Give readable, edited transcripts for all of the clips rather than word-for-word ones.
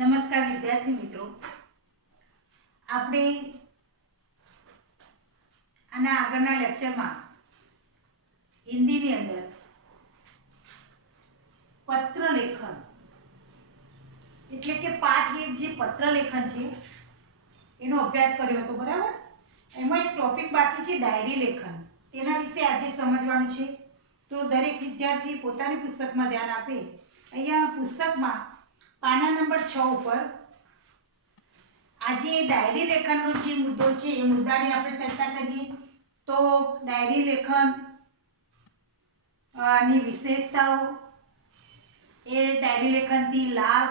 નમસ્કાર વિદ્યાર્થી મિત્રો, આપણે આના આગળના લેક્ચરમાં હિન્દીની અંદર પત્ર લેખન એટલે કે પાઠ 1 જે પત્ર લેખન છે એનો અભ્યાસ કર્યો હતો, બરાબર। એમાં એક ટોપિક બાકી છે ડાયરી લેખન, તેના વિશે આજે સમજવાનું છે। તો દરેક વિદ્યાર્થી પોતાની પુસ્તકમાં ધ્યાન આપે। અહીંયા પુસ્તકમાં પાના નંબર 6 ઉપર આજે ડાયરી લેખનનો જે મુદ્દો છે એ મુદ્દાની આપણે ચર્ચા કરીએ। તો ડાયરી લેખન ની વિશેષતાઓ, એ ડાયરી લેખનથી લાભ,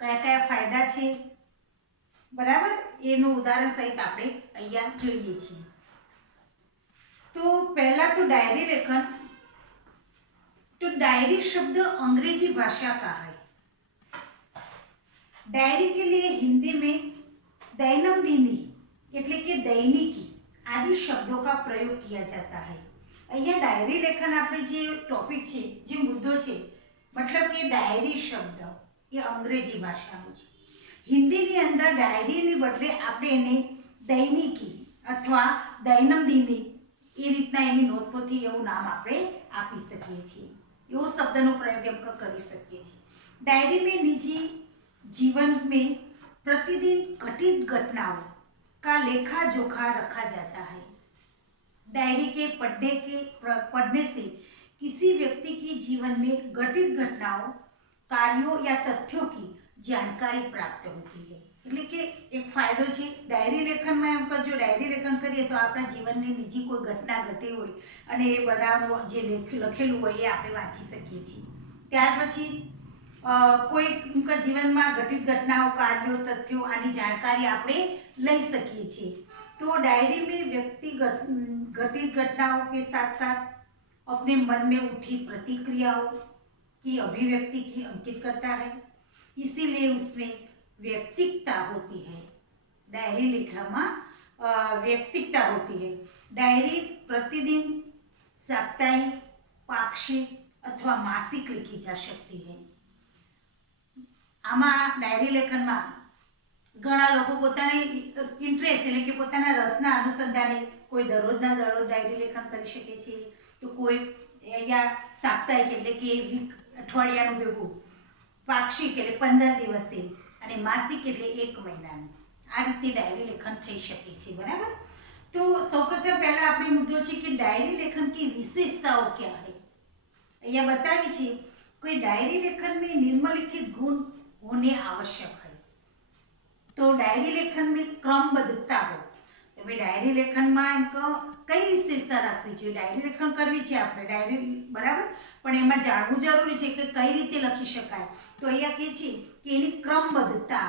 કયા કયા ફાયદા છે, બરાબર, એનું ઉદાહરણ સહિત આપણે અહીંયા જોઈએ છીએ। તો પહેલા તો ડાयरी लेखन, तो डायरी शब्द अंग्रेजी भाषा का है। डायरी के लिए हिंदी में दैनंदिनी એટલે કે દૈનિકી આદि શબ્દો का प्रयोग किया जाता है। અહીંયા ડાયરી લેખન આપણે જે ટોપિક છે, જે મુદ્દો છે, મતલબ કે ડાયરી શબ્દ એ અંગ્રેજી ભાષાનો છે। હિન્દીની અંદર ડાયરીની બદલે આપણે એને દૈનિકી અથવા દૈનંદિની એ રીતના એની નોંધપોથી એવું નામ આપણે આપી શકીએ છીએ, એવો શબ્દનો પ્રયોગ એમ કરી શકીએ છીએ। डायरी में निजी जीवन में प्रतिदिन घटित घटनाओं का लेखा जोखा रखा जाता है। डायरी के पढ़ने से किसी व्यक्ति के जीवन में घटित घटनाओं, कार्यों या तथ्यों की जानकारी प्राप्त होती है। એટલે કે એક ફાયદો છે ડાયરી લેખનમાં, એમ કે જો ડાયરી લેખન કરીએ તો આપણા જીવનની નીજી કોઈ ઘટના ઘટી હોય અને એ બધાનું જે લખેલું હોય એ આપણે વાંચી શકીએ છીએ। ત્યાર પછી કોઈ જીવનમાં ઘટિત ઘટનાઓ, કાર્યો, તથ્યો આની जानकारी આપણે લઈ શકીએ છીએ। तो डायरी में व्यक्ति घटित घटनाओं के साथ साथ अपने मन में उठी प्रतिक्रियाओं की अभिव्यक्ति की अंकित करता है, इसीलिए उसमें व्यक्तिकता होती है। डायरी लेखा व्यक्तिकता होती है। डायरी प्रतिदिन, साप्ताहिक, पाक्षिक अथवा मासिक लिखी जा सकती है। आमा डायरी लेखन में घणा लोको पोतानी इंटरेस्ट એટલે કે પોતાના રસના અનુસંધાને કોઈ દરરોજના દરરોજ ડાયરી લેખન કરી શકે છે, તો કોઈ અહીંયા સાપ્તાહિક એટલે કે વીક અઠવાડિયાનું ભેગું, પાક્ષિક એટલે 15 દિવસે અને માસિક એટલે 1 મહિનાનું, આ રીતે ડાયરી લેખન થઈ શકે છે, બરાબર। તો સૌપ્રથમ પહેલા આપણે મુદ્દો છે કે ડાયરી લેખન की विशेषताओं क्या है। અહીંયા બતાવી છે કોઈ ડાયરી લેખન में निम्नलिखित गुण होने आवश्यक है। तो डायरी लेखन में क्रमबद्धता हो, तो भाई डायरी लेखन में कई विशेषता रखवी चाहिए। डायरी लेखन करवी छे आपणे डायरी, बराबर, पण एमां जाणવું जरूरी छे कि कई रीते लखी शकाय। तो अहींया कहे छे कि एनी क्रमबद्धता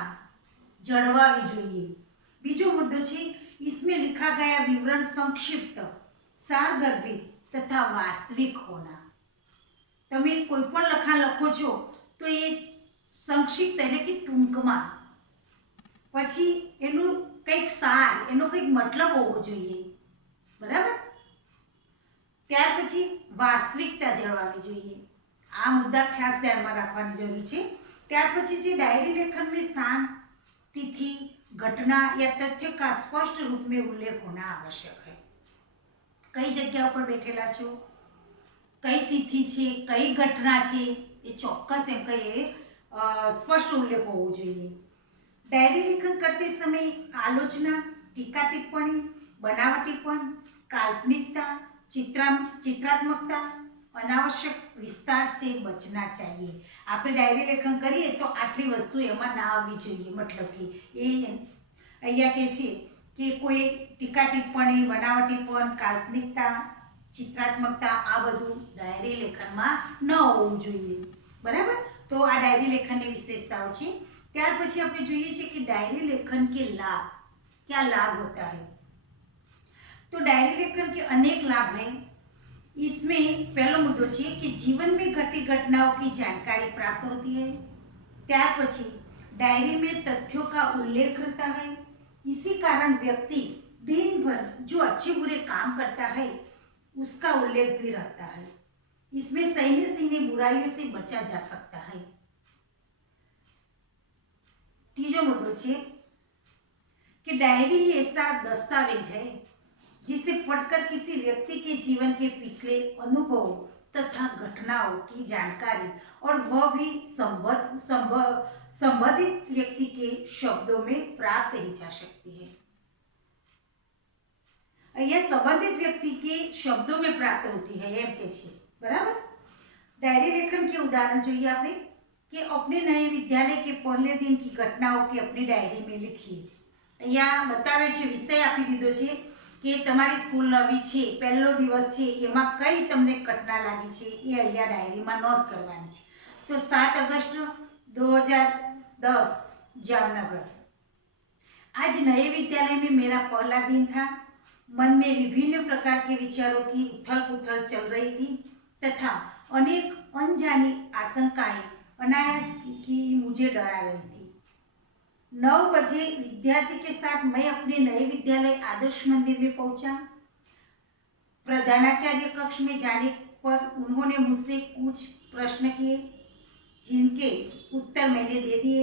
जळवावी जोईए। बीजो मुद्दो छे, इसमें लिखा गया विवरण संक्षिप्त, सारगर्भित तथा वास्तविक होना। तमे कोईपण लखाण लखो छो तो ए संक्षिप्त એટલે કે ટૂંકમાં, પછી એનું કંઈક સાર, એનો કંઈક મતલબ હોવો જોઈએ, બરાબર। ત્યાર પછી વાસ્તવિકતા જળવાવી જોઈએ, આ મુદ્દા ખાસ ધ્યાનમાં રાખવાની જરૂર છે। ત્યાર પછી જે ડાયરી લેખન में स्थान, तिथि, घटना या तथ्य का स्पष्ट रूप में उल्लेख होना आवश्यक है। कई जग्या पर बैठेला छो, कई तिथि छे, कई घटना छे, ये चौक्कस एम कहीए स्पष्ट उल्लेख होवो જોઈએ। डायरी लेखन करते समय आलोचना, टीका टिप्पणी, बनावटीपन, काल्पनिकता, चित्रात्मकता, अनावश्यक विस्तार से बचना चाहिए। આપણે ડાયરી લેખન કરીએ તો આટલી વસ્તુ એમાં ના આવવી જોઈએ, મતલબ કે એ અહીંયા કહે છે કે કોઈ ટીકા ટિપ્પણી, બનાવટીપન, કાલ્પનિકતા, चित्रात्मकता आ બધું ડાયરી લેખનમાં ન હોવું જોઈએ, બરાબર। તો આ ડાયરી લેખનની વિશેષતાઓ છે। ત્યાર પછી આપણે જોઈએ છે कि डायरी लेखन के लाभ, क्या लाभ होता है। तो डायरी लेखन के अनेक लाभ हैं। इसमें पहला मुद्दो है कि जीवन में घटी घटनाओं की जानकारी प्राप्त होती है। त्यार પછી डायरी में तथ्यों का उल्लेख रहता है। इसी कारण व्यक्ति दिन भर जो अच्छे बुरे काम करता है उसका उल्लेख भी रहता है। इसमें सही बुराइयों से बचा जा सकता है। तीजो मुद्दो है कि डायरी ऐसा दस्तावेज है जिसे पढ़कर किसी व्यक्ति के जीवन के पिछले अनुभवों तथा घटनाओं की जानकारी और वह भी संबंधित व्यक्ति के शब्दों में प्राप्त ही जा सकती है। यह संबंधित व्यक्ति के शब्दों में प्राप्त होती है एम के छे बराबर। डायरी लेखन के उदाहरण જોઈએ આપણે कि अपने नए विद्यालय के पहले दिन की घटनाओं की अपनी डायरी में लिखिए। અહીંયા બતાવે છે વિષય આપી દીધો છે કે તમારી સ્કૂલ નવી છે, પહેલો દિવસ છે, એમાં કઈ તમને ઘટના લાગી છે એ અહીંયા ડાયરીમાં નોંધ કરવાની છે। તો 7 અગસ્ટ 2010 जामनगर। आज नए विद्यालय में मेरा पहला दिन था। मन में विभिन्न प्रकार के विचारों की उथल पुथल चल रही थी तथा अनेक अनजानी आशंकाएं अनायास की मुझे डरा रही थी। 9 बजे विद्यार्थी के साथ मैं अपने नए विद्यालय आदर्श मंदिर में पहुंचा। प्रधानाचार्य कक्ष में जाने पर उन्होंने मुझसे कुछ प्रश्न किए जिनके उत्तर मैंने दे दिए।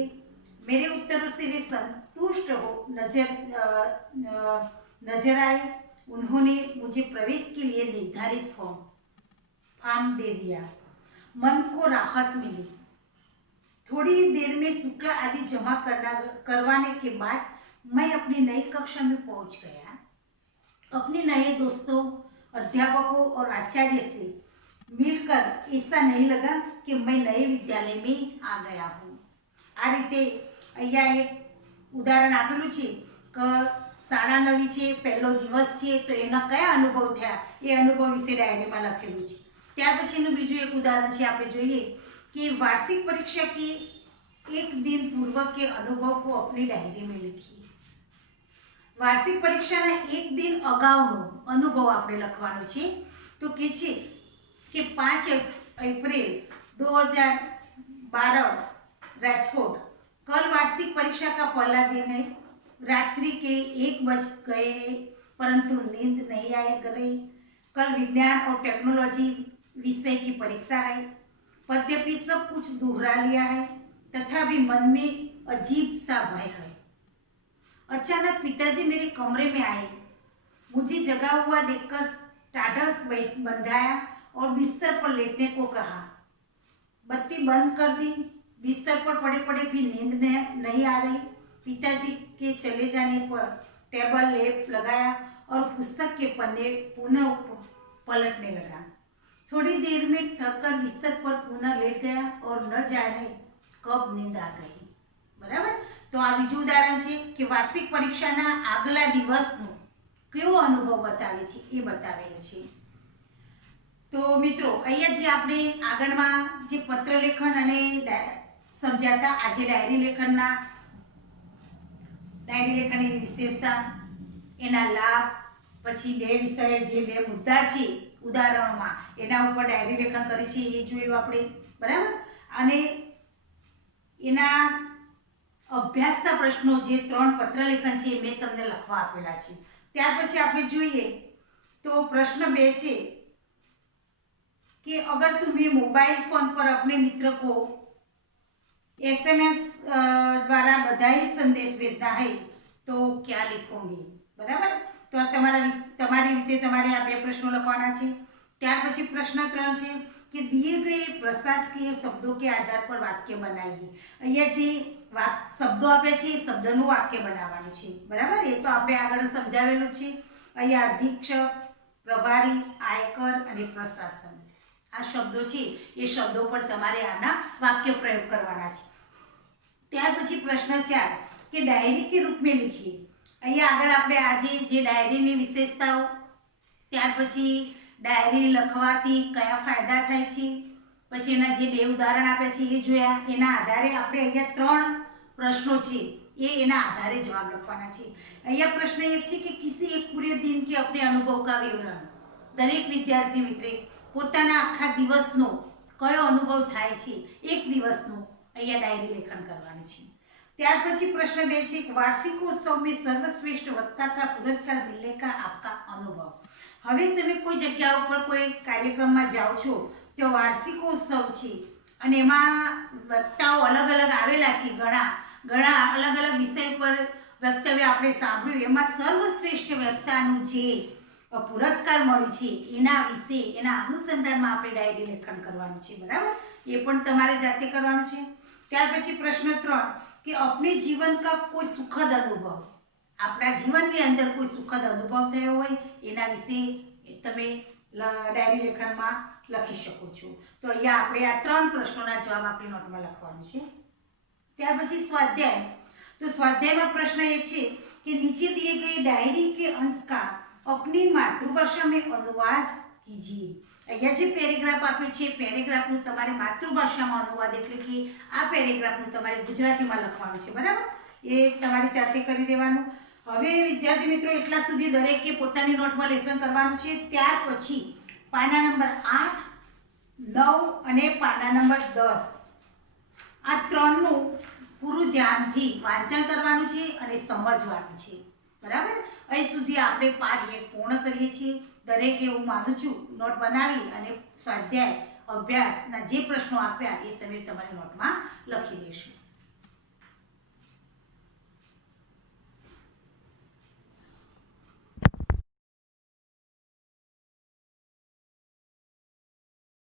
मेरे उत्तरों से वे संतुष्ट हो नजर आए। उन्होंने मुझे प्रवेश के लिए निर्धारित फॉर्म दे दिया। मन को राहत मिली। थोड़ी देर में शुल्क आदि जमा करवाने के बाद मैं अपनी नई कक्षा में पहुंच गया। अपने नए दोस्तों, अध्यापकों और आचार्य से मिलकर ऐसा नहीं लगा कि मैं नए विद्यालय में आ गया हूँ। आ रीते अहींया एक उदाहरण आपेलुं छे कि शाळा नवी छे, पहलो दिवस छे तो एना कया अनुभव थया ए अनुभव विषे डायरीमां लखेलुं छे। त्यार पछीनुं बीजुं एक उदाहरण छे, आपणे जोईए कि वार्षिक परीक्षा के एक दिन पूर्व के अनुभव को अपनी डायरी में लिखिए। वार्षिक परीक्षा एक दिन अगाउनो अनुभव आपणे लखवानो छे। तो के छे कि 5 एप्रिल 2012 राजकोट। कल वार्षिक परीक्षा का पहला दिन है। रात्रि के 1 बज गए हैं परंतु नींद नहीं आया रही। कल विज्ञान और टेक्नोलॉजी विषय की परीक्षा है। यद्यपि सब कुछ दोहरा लिया है तथा भी मन में अजीब सा भय है। अचानक पिताजी मेरे कमरे में आए। मुझे जगा हुआ देखकर टाढस बंधाया और बिस्तर पर लेटने को कहा। बत्ती बंद कर दी। बिस्तर पर पड़े पड़े भी नींद नहीं आ रही। पिताजी के चले जाने पर टेबल लैंप लगाया और पुस्तक के पन्ने पुनः पलटने लगा। थोड़ी देर में थककर बिस्तर पर पुनः लेट गया और न जाने कब नींद आ गई। बराबर। तो आ बीजું ઉદાહરણ છે કે વાર્ષિક પરીક્ષાના આગલા દિવસનો કેવો અનુભવ બતાવે છે એ બતાવેલો છે। તો મિત્રો અહીંયા જે આપણે આગળમાં જે પત્ર લેખન અને સમજાતા આજે ડાયરી લેખનની વિશેષતા, એના લાભ, પછી બે વિષય જે બે મુદ્દા છે ઉદાહરણોમાં એના ઉપર ડાયરી લેખન કરી છે એ જોયું આપણે। બરાબર। અને એના અભ્યાસના પ્રશ્નો જે 3 પત્ર લેખન છે મેં તમને લખવા આપેલા છે। ત્યાર પછી આપણે જોઈએ તો પ્રશ્ન 2 છે कि अगर तुम्हें मोबाइल फोन पर अपने मित्र को एसएमएस द्वारा बधाई संदेश भेजना है तो क्या लिखोगे। बराबर। तो तमारी रीते तमारे आ 2 प्रश्नों लखवाना छे। त्यार पछी प्रश्न 3 छे कि दिए गए प्रशासकीय शब्दों के आधार पर वाक्य बनाइए। अहींया जे शब्दों आपे छे शब्दनुं वाक्य बनाववानुं छे। बराबर। ए तो आपणे आगळ समजावेलुं छे। अहींया अधीक्षक, प्रभारी, आयकर अने प्रशासन आ शब्दों छे ए शब्दों पर तमारे आना वाक्य प्रयोग करवाना छे। त्यार पछी प्रश्न 4 कि डायरी के रूप में लिखिए। अहींया आगळ आपणे आजे जे डायरीनी विशेषताओ, त्यार पछी डायरी लखवाथी कया फायदा थाय छे, पछी एना जे 2 उदाहरण आप्या छे ए जोया। एना आधारे आपणे अहींया 3 प्रश्नों छे ए एना आधारे जवाब लखवाना छे। अहींया प्रश्न 1 छे कि किसी एक पूरे दिन के अपने अनुभव का विवरण। दरेक विद्यार्थी मित्रे પોતાના આખા દિવસનો કયો અનુભવ થાય છે એક દિવસનો અહીંયા ડાયરી લેખન કરવાનું છે। ત્યાર પછી પ્રશ્ન 2 છે કે વાર્ષિકોત્સવ में सर्वश्रेष्ठ वक्ता का पुरस्कार मिलने का आपका अनुभव। હવે તમે કોઈ જગ્યા ઉપર કોઈ કાર્યક્રમમાં જાઓ છો તો વાર્ષિકોત્સવ છે અને એમાં વક્તાઓ અલગ અલગ આવેલા છે ઘણા, ઘણા અલગ અલગ વિષય પર વક્તવ્ય આપણે સાંભળ્યું, એમાં સર્વશ્રેષ્ઠ વક્તાનું જે પુરસ્કાર મળ્યું છે એના વિશે, એના અનુસંધાનમાં આપણે ડાયરી લેખન કરવાનું છે, બરાબર? એ પણ તમારે જાતે કરવાનું છે. ત્યાર પછી પ્રશ્ન 3 કે अपने जीवन का कोई सुखद अनुभव, આપણા જીવનની અંદર કોઈ સુખદ અનુભવ થયો હોય એના વિશે તમે ડાયરી લેખનમાં લખી શકો છો. તો અહીંયા આપણે આ 3 પ્રશ્નોના જવાબ આપણી નોટમાં લખવાનું છે. ત્યાર પછી સ્વાધ્યાય. तो स्वाध्याय में प्रश्न ये है कि नीचे दिए गए डायरी के अंश का अपनी मातृभाषा में अनुवाद कीजिए. અહીંયા જે પેરેગ્રાફ આપ્યું છે પેરેગ્રાફનું તમારે માતૃભાષામાં અનુવાદ એટલે કે આ પેરેગ્રાફનું તમારે ગુજરાતીમાં લખવાનું છે, બરાબર? એ તમારે જાતે કરી દેવાનું. હવે વિદ્યાર્થી મિત્રો એટલા સુધી દરેકે પોતાની નોટમાં લેસન કરવાનું છે. ત્યાર પછી પાના નંબર 8, 9 અને પાના નંબર 10 આ ત્રણનું પૂરું ધ્યાનથી વાંચન કરવાનું છે અને સમજવાનું છે, બરાબર? અહીં સુધી આપણે પાઠ 1 પૂર્ણ કરીએ છીએ. દરેકે હું માનું છું નોટ બનાવી અને સ્વાધ્યાય અભ્યાસના જે પ્રશ્નો આપ્યા એ તમે તમારી નોટમાં લખી દેશો.